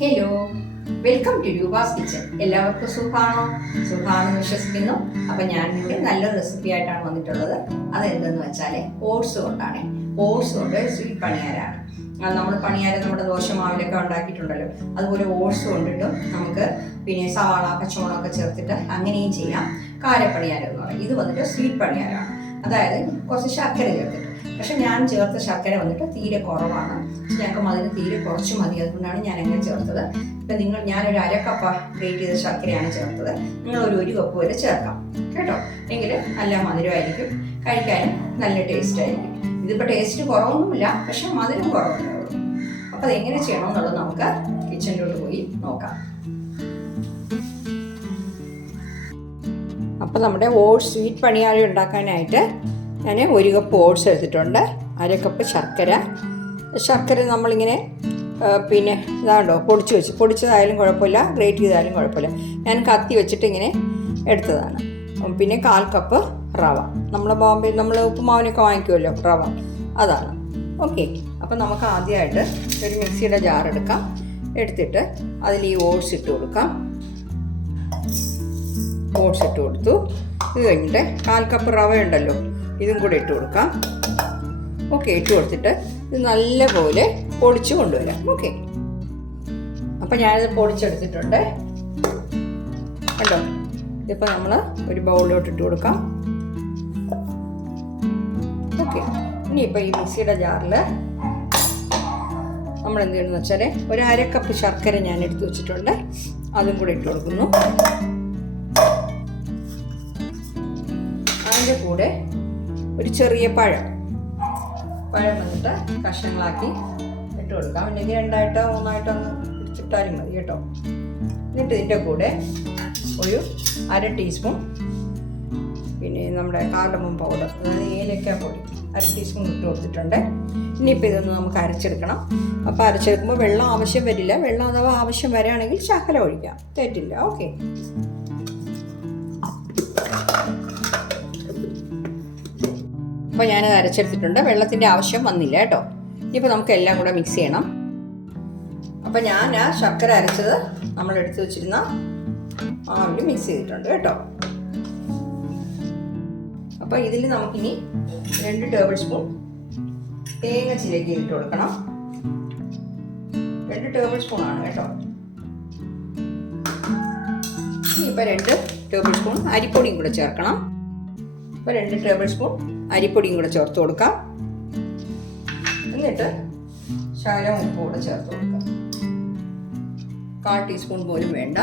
Hello, welcome to Roopa's kitchen. എല്ലാവർക്കും സുഖമാണെന്ന് വിശ്വസിക്കുന്നു. അപ്പം ഞാനിവിടെ നല്ലൊരു റെസിപ്പി ആയിട്ടാണ് വന്നിട്ടുള്ളത്. അതെന്തെന്ന് വെച്ചാൽ ഓട്സ് കൊണ്ടാണ്. ഓട്സ് കൊണ്ട് സ്വീറ്റ് പണിയാരാണ്. നമ്മൾ പണിയാരം നമ്മുടെ ദോശമാവിലൊക്കെ ഉണ്ടാക്കിയിട്ടുണ്ടല്ലോ, അതുപോലെ ഓട്സ് കൊണ്ടിട്ടും നമുക്ക് പിന്നെ സവാള പച്ചമുളകൊക്കെ ചേർത്തിട്ട് അങ്ങനെയും ചെയ്യാം. കാരപ്പണിയാരം എന്ന് പറയും. ഇത് വന്നിട്ട് സ്വീറ്റ് പണിയാരമാണ്, അതായത് കുറച്ച് ശർക്കര ചേർത്തിട്ട്. പക്ഷെ ഞാൻ ചേർത്ത ശർക്കര വന്നിട്ട് തീരെ കുറവാണ്. ഞങ്ങൾക്ക് മധുരം തീരെ കുറച്ച് മതി, അതുകൊണ്ടാണ് ഞാൻ അങ്ങനെ ചേർത്തത്. ഇപ്പം ഞാനൊരു അരക്കപ്പ ഗ്രേറ്റ് ചെയ്ത ശർക്കരയാണ് ചേർത്തത്. നിങ്ങളൊരു കപ്പ് വരെ ചേർക്കാം കേട്ടോ. എങ്കിൽ നല്ല മധുരമായിരിക്കും, കഴിക്കാനും നല്ല ടേസ്റ്റ് ആയിരിക്കും. ഇതിപ്പോൾ ടേസ്റ്റ് കുറവൊന്നുമില്ല, പക്ഷെ മധുരം കുറവുണ്ടാവുള്ളൂ. അപ്പോൾ അതെങ്ങനെ ചെയ്യണമെന്നുള്ളത് നമുക്ക് കിച്ചണിലോട്ട് പോയി നോക്കാം. അപ്പോൾ നമ്മുടെ ഓട്സ് സ്വീറ്റ് പണിയാരം ഉണ്ടാക്കാനായിട്ട് ഞാൻ 1 കപ്പ് ഓട്സ് എടുത്തിട്ടുണ്ട്. 1/2 കപ്പ് ശർക്കര നമ്മളിങ്ങനെ പിന്നെ ഇതാണ്ടോ പൊടിച്ചതായാലും കുഴപ്പമില്ല, ഗ്രേറ്റ് ചെയ്താലും കുഴപ്പമില്ല. ഞാൻ കത്തി വെച്ചിട്ട് ഇങ്ങനെ എടുത്തതാണ്. പിന്നെ 1/4 കപ്പ് റവ, നമ്മൾ ഉപ്പുമാവിനൊക്കെ വാങ്ങിക്കുമല്ലോ റവ, അതാണ്. ഓക്കെ, അപ്പം നമുക്ക് ആദ്യമായിട്ട് ഒരു മിക്സിയുടെ ജാർ എടുത്തിട്ട് അതിൽ ഈ ഓട്സ് ഇട്ട് കൊടുക്കാം. ഓട്സ് ഇട്ട് കൊടുത്തു. ഇത് കഴിഞ്ഞിട്ട് 1/4 കപ്പ് റവ ഉണ്ടല്ലോ, ഇതും കൂടെ ഇട്ട് കൊടുക്കാം. ഓക്കെ, ഇട്ട് കൊടുത്തിട്ട് ഇത് നല്ലപോലെ പൊടിച്ച് കൊണ്ടുവരാം. ഓക്കെ, അപ്പം ഞാനിത് പൊടിച്ചെടുത്തിട്ടുണ്ട് കേട്ടോ. ഇതിപ്പോൾ നമ്മൾ ഒരു ബൗളിലോട്ട് ഇട്ട് കൊടുക്കാം. ഓക്കെ, ഇനിയിപ്പോൾ ഈ മിക്സിയുടെ ജാറിൽ നമ്മൾ എന്ത് ചെയ്യണമെന്ന് വെച്ചാൽ 1/2 കപ്പ് ശർക്കര ഞാൻ എടുത്ത് വെച്ചിട്ടുണ്ട്, അതും കൂടെ ഇട്ട് കൊടുക്കുന്നു. അതിൻ്റെ കൂടെ ഒരു ചെറിയ പഴം വന്നിട്ട് കഷ്ണങ്ങളാക്കി ഇട്ട് കൊടുക്കാം. അല്ലെങ്കിൽ 2 3 ഒന്ന് ഇടിച്ചിട്ടാലും മതി കേട്ടോ. എന്നിട്ട് ഇതിൻ്റെ കൂടെ ഒരു 1/2 ടീസ്പൂൺ പിന്നെ നമ്മുടെ കാർഡമം പൗഡർ, അതായത് ഏലക്ക പൊടി 1/2 ടീസ്പൂൺ ഇട്ട് കൊടുത്തിട്ടുണ്ട്. ഇനിയിപ്പോൾ ഇതൊന്ന് നമുക്ക് അരച്ചെടുക്കണം. അപ്പോൾ അരച്ചെടുക്കുമ്പോൾ വെള്ളം ആവശ്യം വരില്ല. വെള്ളം അഥവാ ആവശ്യം വരികയാണെങ്കിൽ ശകലം ഒഴിക്കാം, തെറ്റില്ല. ഓക്കെ, അപ്പോൾ ഞാനത് അരച്ചെടുത്തിട്ടുണ്ട്. വെള്ളത്തിൻ്റെ ആവശ്യം വന്നില്ല കേട്ടോ. ഇനിയിപ്പോൾ നമുക്ക് എല്ലാം കൂടെ മിക്സ് ചെയ്യണം. അപ്പോൾ ഞാൻ ആ ശർക്കര അരച്ചത് നമ്മൾ എടുത്ത് വെച്ചിരുന്ന മാവിൽ മിക്സ് ചെയ്തിട്ടുണ്ട് കേട്ടോ. അപ്പോൾ ഇതിൽ നമുക്കിനി 2 ടേബിൾ സ്പൂൺ തേങ്ങ ചിരകി ഇട്ട് കൊടുക്കണം. 2 ടേബിൾ സ്പൂണാണ് കേട്ടോ. ഇനിയിപ്പോൾ 2 ടേബിൾ സ്പൂൺ അരിപ്പൊടിയും കൂടെ ചേർക്കണം. ഇപ്പോൾ 2 ടേബിൾ സ്പൂൺ അരിപ്പൊടിയും കൂടെ ചേർത്ത് കൊടുക്കാം. എന്നിട്ട് ശകലം ഉപ്പ് കൂടെ ചേർത്ത് കൊടുക്കാം. 1/4 ടീസ്പൂൺ പോലും വേണ്ട.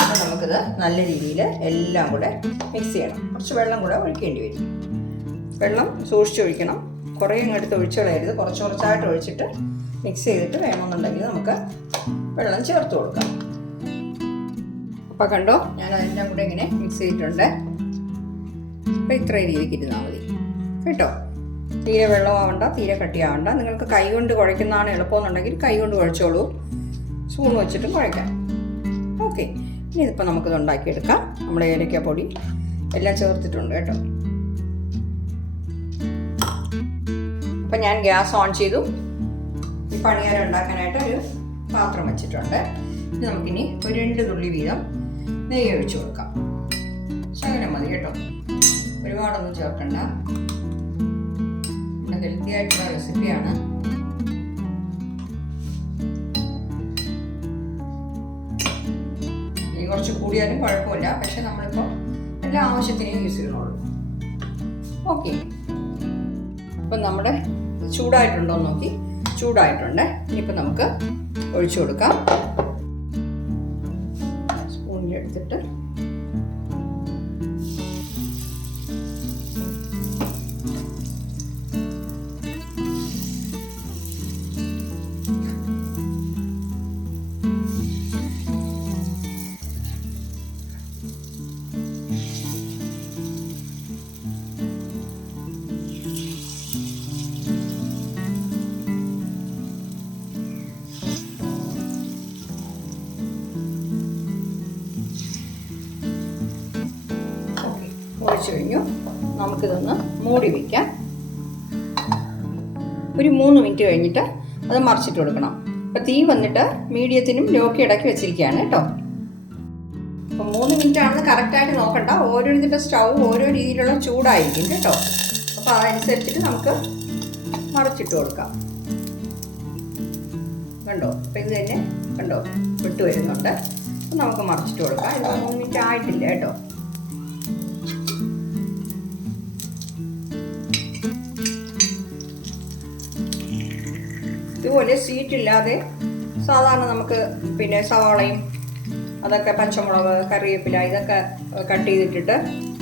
അപ്പോൾ നമുക്കിത് നല്ല രീതിയിൽ എല്ലാം കൂടെ മിക്സ് ചെയ്യണം. കുറച്ച് വെള്ളം കൂടെ ഒഴിക്കേണ്ടി വരും. വെള്ളം സൂക്ഷിച്ചൊഴിക്കണം, കുറേ ഇങ്ങോട്ട് ഒഴിച്ച് കളയരുത്. കുറച്ചായിട്ട് ഒഴിച്ചിട്ട് മിക്സ് ചെയ്തിട്ട് വേണമെന്നുണ്ടെങ്കിൽ നമുക്ക് വെള്ളം ചേർത്ത് കൊടുക്കാം. അപ്പോൾ കണ്ടോ, ഞാൻ അതെല്ലാം കൂടെ ഇങ്ങനെ മിക്സ് ചെയ്തിട്ടുണ്ട്. അപ്പോൾ ഇത്രയും രീതിക്ക് ഇരുന്നാൽ മതി കേട്ടോ. തീരെ വെള്ളമാവണ്ട, തീരെ കട്ടിയാവണ്ട. നിങ്ങൾക്ക് കൈ കൊണ്ട് കുഴയ്ക്കുന്നതാണ് എളുപ്പമെന്നുണ്ടെങ്കിൽ കൈ കൊണ്ട് കുഴച്ചോളൂ, സ്പൂൺ വെച്ചിട്ട് കുഴയ്ക്കാം. ഓക്കെ, ഇനി ഇതിപ്പോൾ നമുക്കിത് ഉണ്ടാക്കിയെടുക്കാം. നമ്മുടെ ഏലക്ക പൊടി എല്ലാം ചേർത്തിട്ടുണ്ട് കേട്ടോ. അപ്പം ഞാൻ ഗ്യാസ് ഓൺ ചെയ്തു. ഈ പണിയാരം ഉണ്ടാക്കാനായിട്ട് ഒരു പാത്രം വെച്ചിട്ടുണ്ട്. ഇത് നമുക്കിനി ഒരു 2 തുള്ളി വീതം നെയ്യ് ഒഴിച്ചു കൊടുക്കാം. ശകലം മതി കേട്ടോ, ഒരുപാടൊന്നും ചേർക്കണ്ട. ഹെൽത്തി ആയിട്ടുള്ള റെസിപ്പിയാണ്. ഈ കുറച്ച് കൂടിയാലും കുഴപ്പമില്ല, പക്ഷെ നമ്മളിപ്പോൾ എല്ലാ ആവശ്യത്തിനും യൂസ് ചെയ്യണുള്ളൂ. ഓക്കെ, അപ്പം നമ്മുടെ ചൂടായിട്ടുണ്ടോ എന്ന് നോക്കി. ചൂടായിട്ടുണ്ട്. ഇനിയിപ്പോൾ നമുക്ക് ഒഴിച്ചു കൊടുക്കാം. സ്പൂണിൽ എടുത്തിട്ട് ഒഴിച്ചു കഴിഞ്ഞു. നമുക്കിതൊന്ന് മൂടി വയ്ക്കാം. ഒരു 3 മിനിറ്റ് കഴിഞ്ഞിട്ട് അത് മറിച്ചിട്ട് കൊടുക്കണം. അപ്പോൾ തീ വന്നിട്ട് മീഡിയത്തിനും ലോക്ക് ഇടയ്ക്ക് വെച്ചിരിക്കുകയാണ് കേട്ടോ. അപ്പോൾ 3 മിനിറ്റ് ആണെന്ന് കറക്റ്റായിട്ട് നോക്കണ്ട, ഓരോന്നിൻ്റെ സ്റ്റൗ ഓരോ രീതിയിലുള്ള ചൂടായിരിക്കും കേട്ടോ. അപ്പോൾ അതനുസരിച്ചിട്ട് നമുക്ക് മറിച്ചിട്ട് കൊടുക്കാം. കണ്ടോ, അപ്പോൾ ഇത് തന്നെ കണ്ടോ വിട്ട് വരുന്നുണ്ട്. അപ്പോൾ നമുക്ക് മറിച്ചിട്ട് കൊടുക്കാം. ഇതിപ്പോൾ 3 മിനിറ്റ് ആയിട്ടില്ല കേട്ടോ. ഇതുപോലെ സ്വീറ്റില്ലാതെ സാധാരണ നമുക്ക് പിന്നെ സവാളയും അതൊക്കെ പച്ചമുളക് കറിവേപ്പില ഇതൊക്കെ കട്ട് ചെയ്തിട്ടിട്ട്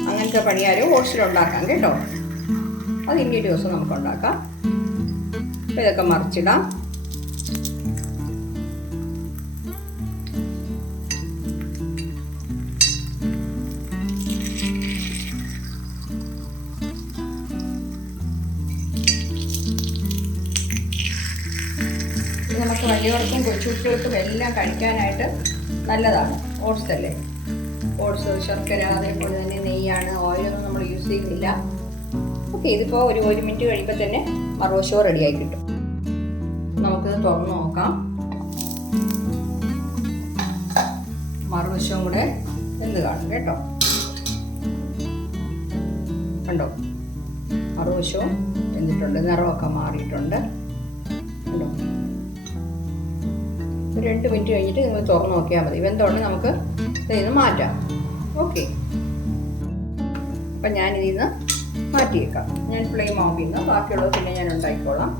അങ്ങനത്തെ പണിയാരും ഓട്സിലുണ്ടാക്കാം കേട്ടോ. അത് ഇനി ഒരു ദിവസം നമുക്ക് ഉണ്ടാക്കാം. അപ്പോൾ ഇതൊക്കെ മറിച്ചിടാം. നമുക്ക് വലിയവർക്കും കൊച്ചുകുട്ടികൾക്കും എല്ലാം കഴിക്കാനായിട്ട് നല്ലതാണ്. ഓട്സ് അല്ലേ, ഓട്സ് ശർക്കര അതേപോലെ തന്നെ നെയ്യാണ്, ഓയിലൊന്നും നമ്മൾ യൂസ് ചെയ്യുന്നില്ല. ഓക്കെ, ഇതിപ്പോൾ ഒരു 1 മിനിറ്റ് കഴിയുമ്പോൾ തന്നെ മറുവശവും റെഡിയായി കിട്ടും. നമുക്കിത് തുറന്ന് നോക്കാം. മറുവശവും കൂടെ എന്ത് കാണും കേട്ടോ. കണ്ടോ, മറുവശവും എന്തിട്ടുണ്ട്, നിറമൊക്കെ മാറിയിട്ടുണ്ട്. കണ്ടോ, 2 മിനിറ്റ് കഴിഞ്ഞിട്ട് നിങ്ങൾ തുറന്ന് നോക്കിയാൽ മതി. വെന്തോണ്ട് നമുക്ക് ഇതിൽ നിന്ന് മാറ്റാം. ഓക്കെ, അപ്പം ഞാനിതിൽ നിന്ന് മാറ്റിയേക്കാം. ഞാൻ ഫ്ലെയിം ഓഫ് ചെയ്യുന്നു, ബാക്കിയുള്ളത് പിന്നെ ഞാൻ ഉണ്ടാക്കിക്കോളാം.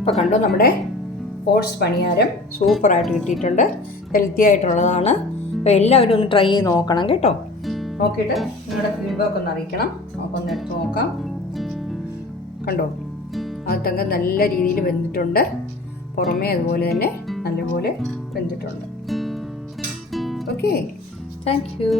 അപ്പോൾ കണ്ടോ, നമ്മുടെ ഓട്സ് പണിയാരം സൂപ്പറായിട്ട് കിട്ടിയിട്ടുണ്ട്. ഹെൽത്തി ആയിട്ടുള്ളതാണ്. അപ്പോൾ എല്ലാവരും ഒന്ന് ട്രൈ ചെയ്ത് നോക്കണം കേട്ടോ. നോക്കിയിട്ട് നിങ്ങളുടെ ഫീഡ്ബാക്ക് ഒന്ന് അറിയിക്കണം. നമുക്കൊന്ന് എടുത്ത് നോക്കാം. കണ്ടോ, അകത്തൊക്കെ നല്ല രീതിയിൽ വെന്തിട്ടുണ്ട്, പുറമേ അതുപോലെ തന്നെ നല്ലപോലെ വെന്തിട്ടുണ്ട്. Okay, thank you.